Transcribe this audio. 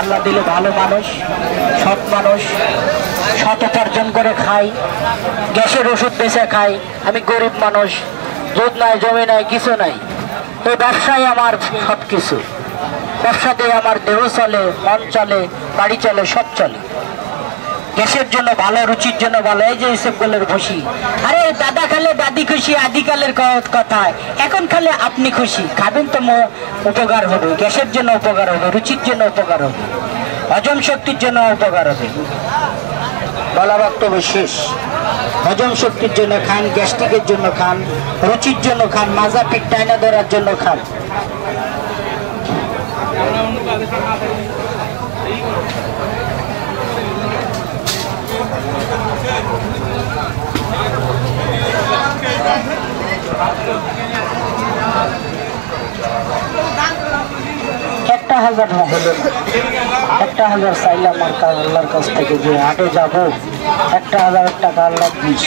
আল্লাহ দিলে ভালো মানুষ, সৎ মানুষ, সৎ উপার্জন করে খাই, গ্যাসের ওষুধ বেচে খাই। আমি গরিব মানুষ, দুধ নাই, জমি নাই, কিছু নাই। এই ব্যবসায় আমার সব কিছু। ব্যবসা দিয়ে আমার দেহ চলে, মন চলে, বাড়ি চলে, সব চলে। গ্যাসের জন্য ভালো, রুচির জন্য ভালো। এই যে ইসবগুলোর ভুসি, আরে দাদা খেলে দাদি খুশি, আদিকালের কথা। এখন খেলে আপনি খুশি, খাবেন তো উপকার হবে, গ্যাসের জন্য উপকার হবে, রুচির জন্য উপকার হবে, হজম শক্তির জন্য উপকার হবে। বলা বক্তব্য শেষ। হজম শক্তির জন্য খান, গ্যাস্ট্রিকের জন্য খান, রুচির জন্য খান, মাজা পিঠ টাইনা ধরার জন্য খান। একটা হাজার চাইলাম আল্লাহর কাছ থেকে যে হাটে যাবো, 1,000 টাকা আল্লাহ দিস।